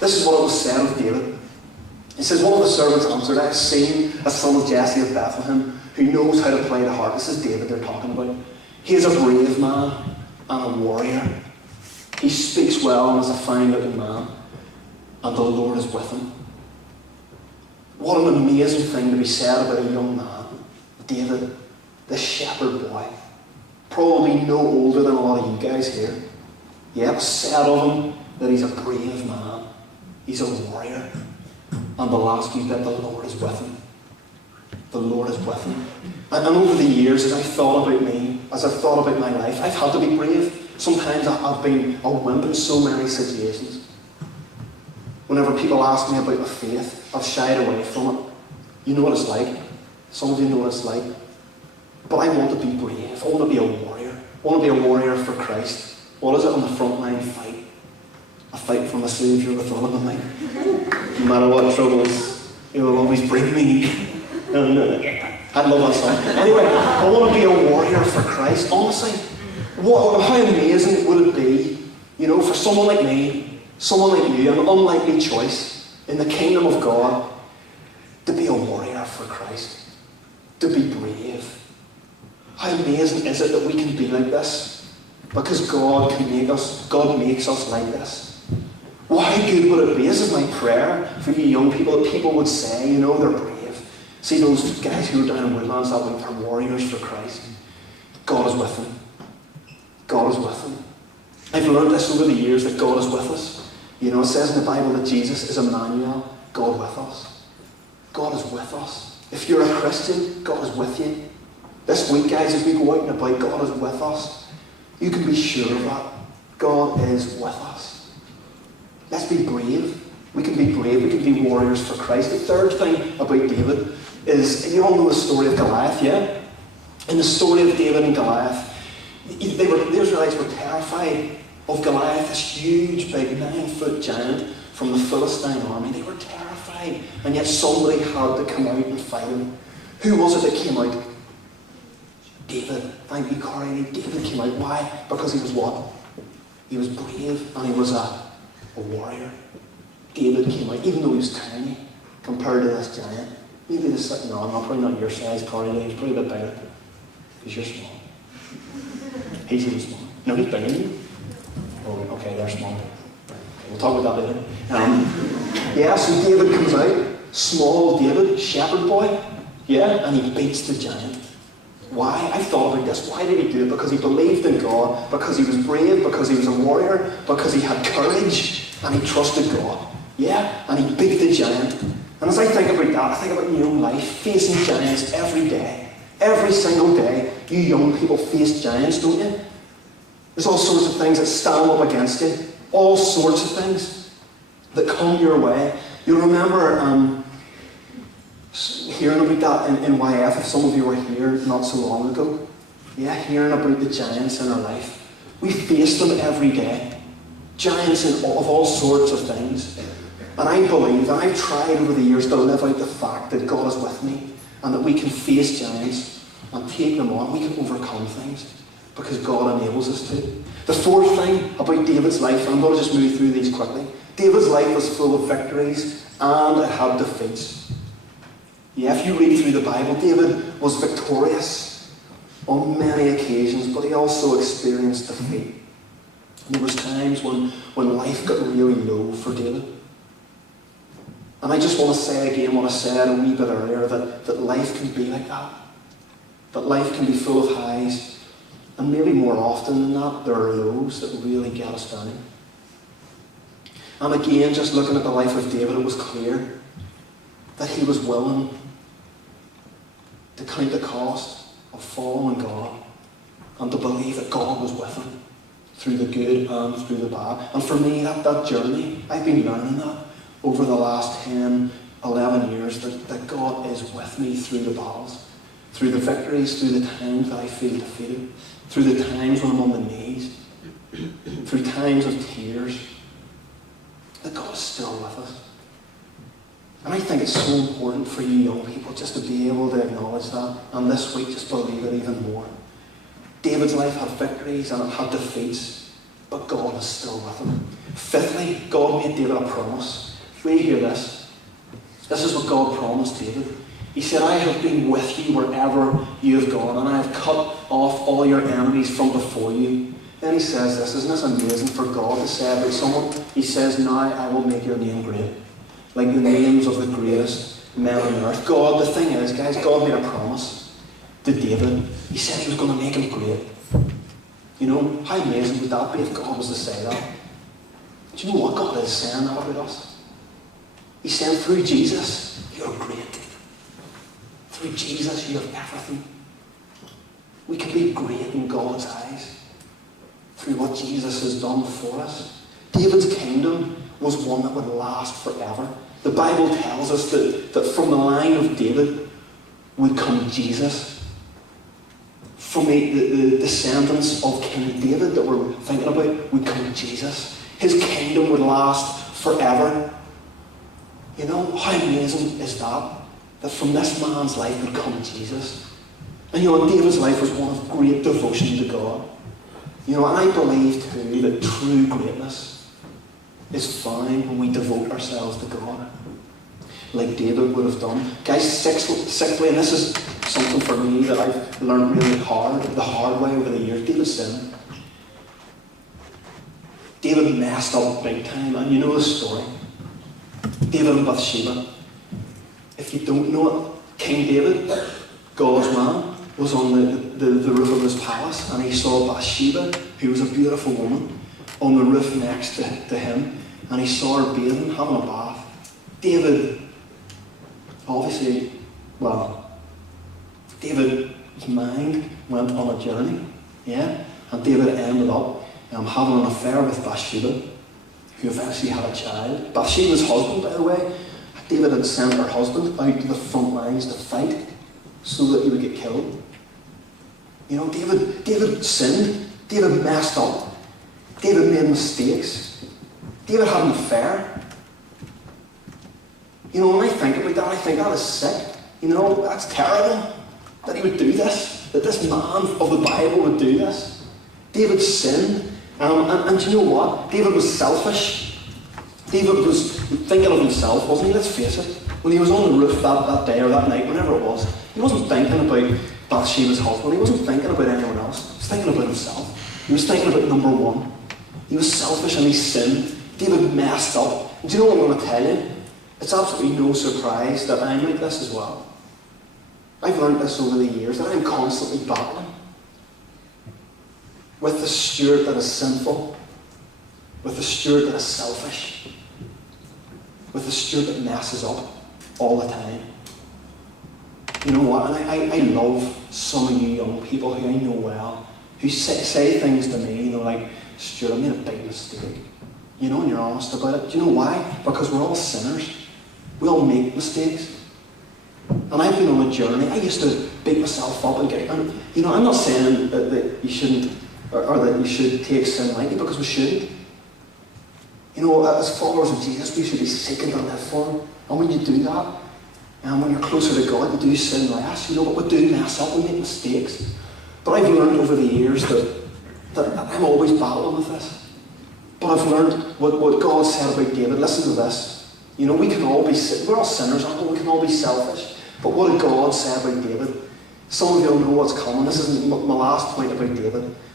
This is what it was said of David. It says, one of the servants answered, I have seen a son of Jesse of Bethlehem who knows how to play the harp. This is David they're talking about. He is a brave man and a warrior. He speaks well and is a fine-looking man, and the Lord is with him. What an amazing thing to be said about a young man, David, this shepherd boy, probably no older than a lot of you guys here. Yet said of him that he's a brave man, he's a warrior, and the last wee bit, the Lord is with him. The Lord is with him. And over the years, as I've thought about me, as I've thought about my life, I've had to be brave. Sometimes I've been a wimp in so many situations. Whenever people ask me about my faith, I've shied away from it. You know what it's like. Some of you know what it's like. But I want to be brave. I want to be a warrior. I want to be a warrior for Christ. What is it on the front line fight? A fight for my Saviour with all of my might. No matter what troubles, He will always bring me. I love that song. Anyway, I want to be a warrior for Christ. Honestly, how amazing would it be, for someone like me, someone like you, an unlikely choice in the kingdom of God, to be a warrior for Christ, to be brave. How amazing is it that we can be like this? Because God makes us like this. Well, how good would it be? This is my prayer for you young people, that people would say, they're brave. See those guys who are down in Woodlands that week, they're warriors for Christ. God is with them. God is with them. I've learned this over the years, that God is with us. It says in the Bible that Jesus is Emmanuel, God with us. God is with us. If you're a Christian, God is with you. This week, guys, as we go out and about, God is with us. You can be sure of that. God is with us. Let's be brave. We can be brave. We can be warriors for Christ. The third thing about David is, you all know the story of Goliath, yeah? In the story of David and Goliath, the Israelites were terrified of Goliath, this huge, big, 9-foot giant from the Philistine army. They were terrified, and yet somebody had to come out and fight him. Who was it that came out? David. Thank you, Corey. David came out. Why? Because he was what? He was brave, and he was a warrior. David came out, even though he was tiny compared to this giant. Maybe this, probably not your size, Corey. He's probably a bit bigger, because you're small. He's even small. No, he's bigger than you. Oh, okay, they're small. We'll talk about that later. So David comes out, small David, shepherd boy, and he beats the giant. Why? I thought about this. Why did he do it? Because he believed in God, because he was brave, because he was a warrior, because he had courage, and he trusted God. And he beat the giant. And as I think about that, I think about my own life, facing giants every day. Every single day, you young people face giants, don't you? There's all sorts of things that stand up against you. All sorts of things that come your way. You'll remember hearing about that in YF, if some of you were here not so long ago. Hearing about the giants in our life. We face them every day. Giants of all sorts of things. And I believe, and I've tried over the years to live out the fact that God is with me, and that we can face giants and take them on. We can overcome things because God enables us to. The fourth thing about David's life, and I'm going to just move through these quickly. David's life was full of victories and it had defeats. If you read through the Bible, David was victorious on many occasions, but he also experienced defeat. And there was times when life got really low for David. And I just want to say again what I said a wee bit earlier, that life can be like that. That life can be full of highs, and maybe more often than that, there are lows that really get us down. And again, just looking at the life of David, it was clear that he was willing to count the cost of following God and to believe that God was with him through the good and through the bad. And for me, that journey, I've been learning that over the last 10, 11 years, that God is with me through the battles, through the victories, through the times that I feel defeated, through the times when I'm on the knees, through times of tears, that God is still with us. And I think it's so important for you young people just to be able to acknowledge that, and this week just believe it even more. David's life had victories and it had defeats, but God was still with him. Fifthly, God made David a promise. Will you hear this? This is what God promised David. He said, I have been with you wherever you have gone, and I have cut off all your enemies from before you. Then he says this, isn't this amazing for God to say about someone? He says, now I will make your name great, like the names of the greatest men on earth. God, the thing is, guys, God made a promise to David. He said he was going to make him great. You know, how amazing would that be if God was to say that? Do you know what God is saying that about us? He's saying, through Jesus, you're great. Through Jesus, you have everything. We can be great in God's eyes through what Jesus has done for us. David's kingdom was one that would last forever. The Bible tells us that from the line of David would come Jesus. From the descendants of King David that we're thinking about would come Jesus. His kingdom would last forever. You know, how amazing is that? That from this man's life would come Jesus. And you know, David's life was one of great devotion to God. You know, and I believe too that true greatness is found when we devote ourselves to God, like David would have done. Guys, sixthly, and this is something for me that I've learned really the hard way over the years, David sinned. David messed up big time, and you know the story. David and Bathsheba. If you don't know it, King David, God's man, was on the roof of his palace, and he saw Bathsheba, who was a beautiful woman, on the roof next to him, and he saw her bathing, having a bath. David's mind went on a journey, yeah, and David ended up having an affair with Bathsheba, who eventually had a child. Bathsheba's husband, by the way, David had sent her husband out to the front lines to fight so that he would get killed. You know, David sinned. David messed up. David made mistakes. David had an affair. You know, when I think about that, I think that is sick. You know, that's terrible that he would do this, that this man of the Bible would do this. David sinned. And you know what? David was selfish. David was thinking of himself, wasn't he? Let's face it. When he was on the roof that day or that night, whenever it was, he wasn't thinking about Bathsheba's husband. He wasn't thinking about anyone else. He was thinking about himself. He was thinking about number one. He was selfish and he sinned. David messed up. And do you know what I'm going to tell you? It's absolutely no surprise that I'm like this as well. I've learned this over the years, that I'm constantly battling with the Stuart that is sinful, with the Stuart that is selfish, with the Stuart that messes up all the time. You know what? And I love some of you young people who I know well, who say things to me, you know, like, Stuart, I made a big mistake. You know, and you're honest about it. Do you know why? Because we're all sinners. We all make mistakes. And I've been on a journey. I used to beat myself up and you know, I'm not saying that you shouldn't, or that you should take sin lightly, because we shouldn't. You know, as followers of Jesus, we should be seeking to live for him. And when you do that, and when you're closer to God, you do sin less, you know, but we do mess up, we make mistakes. But I've learned over the years that I'm always battling with this. But I've learned what God said about David. Listen to this. You know, we can all be, we're all sinners, aren't we? We can all be selfish. But what did God say about David? Some of you will know what's coming. This is my last point about David.